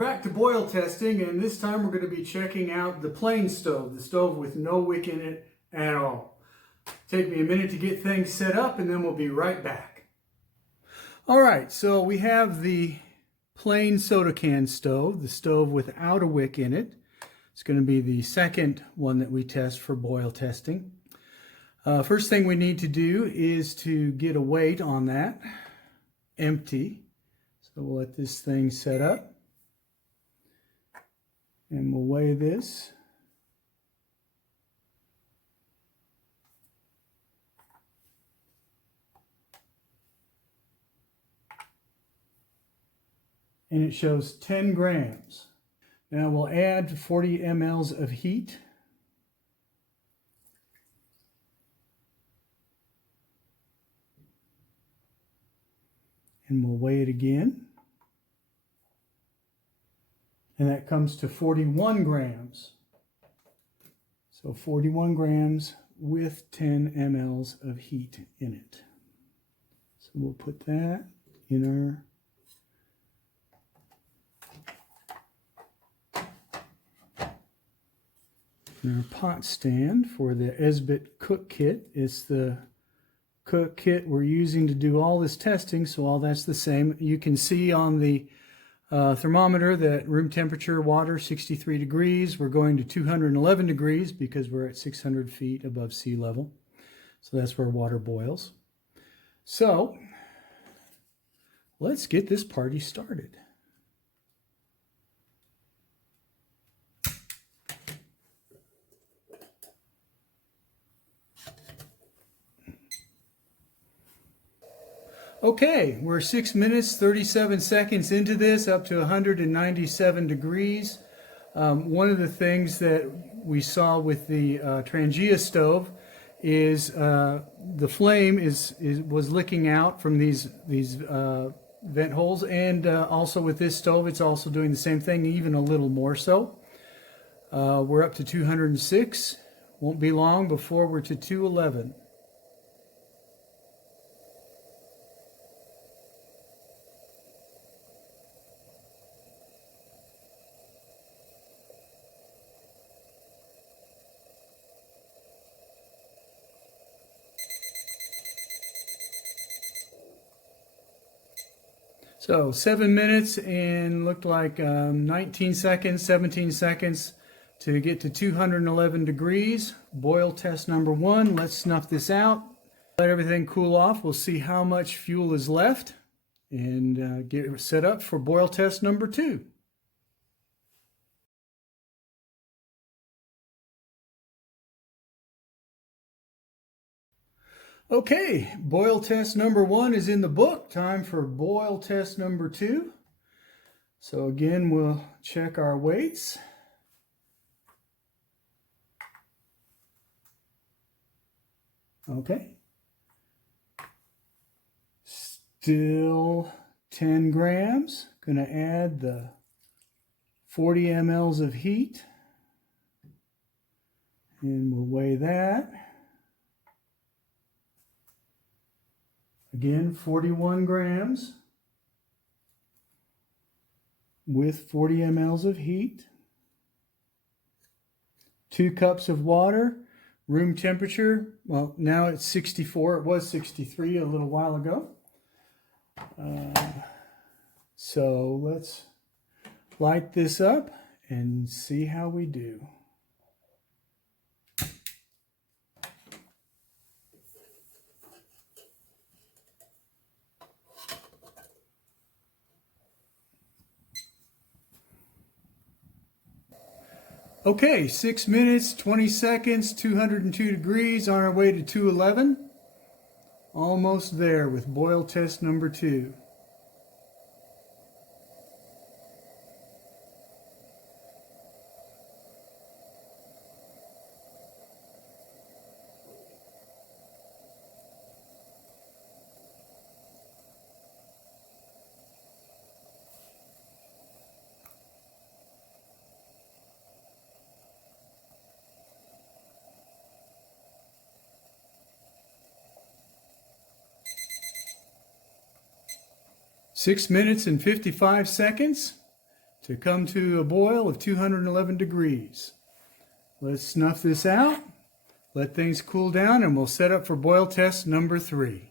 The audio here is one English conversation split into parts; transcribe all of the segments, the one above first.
back to boil testing, and this time we're going to be checking out the plain stove, the stove with no wick in it at all. Take me a minute to get things set up and then we'll be right back. Alright, so we have the plain soda can stove, the stove without a wick in it. It's going to be the second one that we test for boil testing. First thing we need to do is to get a weight on that, empty. So we'll let this thing set up. And we'll weigh this. And it shows 10 grams. Now we'll add 40 mLs of heat. And we'll weigh it again. And that comes to 41 grams. So 41 grams with 10 mLs of heat in it. So we'll put that in our pot stand for the Esbit cook kit. It's the cook kit we're using to do all this testing, so all that's the same. You can see on the thermometer that room temperature water 63 degrees. We're going to 211 degrees because we're at 600 feet above sea level. So that's where water boils. So let's get this party started. Okay, we're 6 minutes, 37 seconds into this, up to 197 degrees. One of the things that we saw with the Trangia stove is the flame was licking out from these vent holes, and also with this stove, it's also doing the same thing, even a little more so. We're up to 206. Won't be long before we're to 211. So 7 minutes and looked like 19 seconds, 17 seconds to get to 211 degrees. Boil test number 1. Let's snuff this out. Let everything cool off. We'll see how much fuel is left and get it set up for boil test number 2. Okay, boil test number 1 is in the book. Time for boil test number 2. So again, we'll check our weights. Okay. Still 10 grams. Going to add the 40 mLs of heat. And we'll weigh that. Again, 41 grams with 40 mLs of heat. 2 cups of water, room temperature. Well, now it's 64. It was 63 a little while ago. So let's light this up and see how we do. Okay, 6 minutes, 20 seconds, 202 degrees, on our way to 211. Almost there with boil test number 2. Six minutes and 55 seconds. to come to a boil of 211 degrees. Let's snuff this out, let things cool down, and we'll set up for boil test number 3.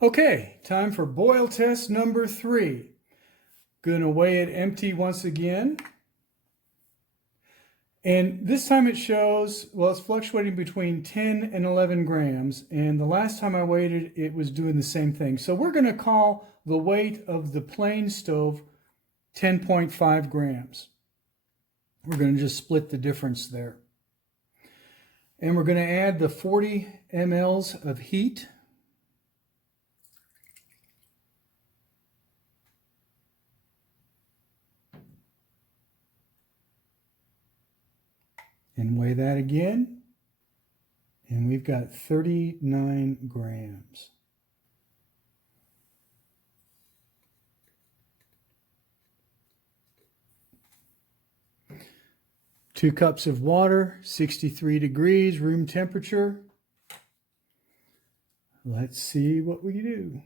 Okay, time for boil test number 3. Gonna weigh it empty once again. And this time it shows, well, it's fluctuating between 10 and 11 grams. And the last time I weighed it, it was doing the same thing. So we're going to call the weight of the plain stove 10.5 grams. We're going to just split the difference there. And we're going to add the 40 mLs of heat. And weigh that again, and we've got 39 grams. Two cups of water, 63 degrees, room temperature. Let's see what we do.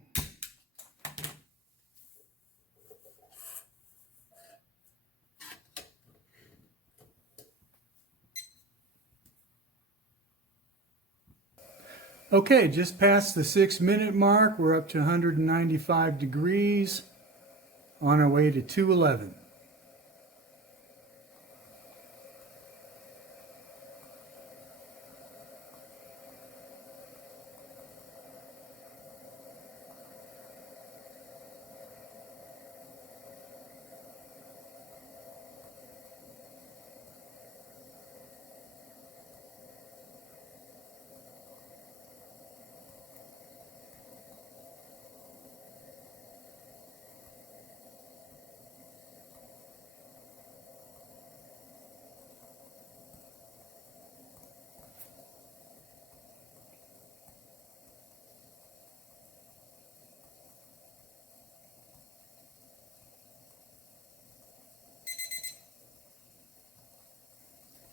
Okay, just past the 6-minute mark, we're up to 195 degrees, on our way to 211.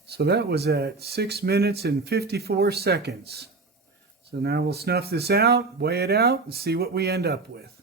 So that was at 6 minutes and 54 seconds. So now we'll snuff this out, weigh it out, and see what we end up with.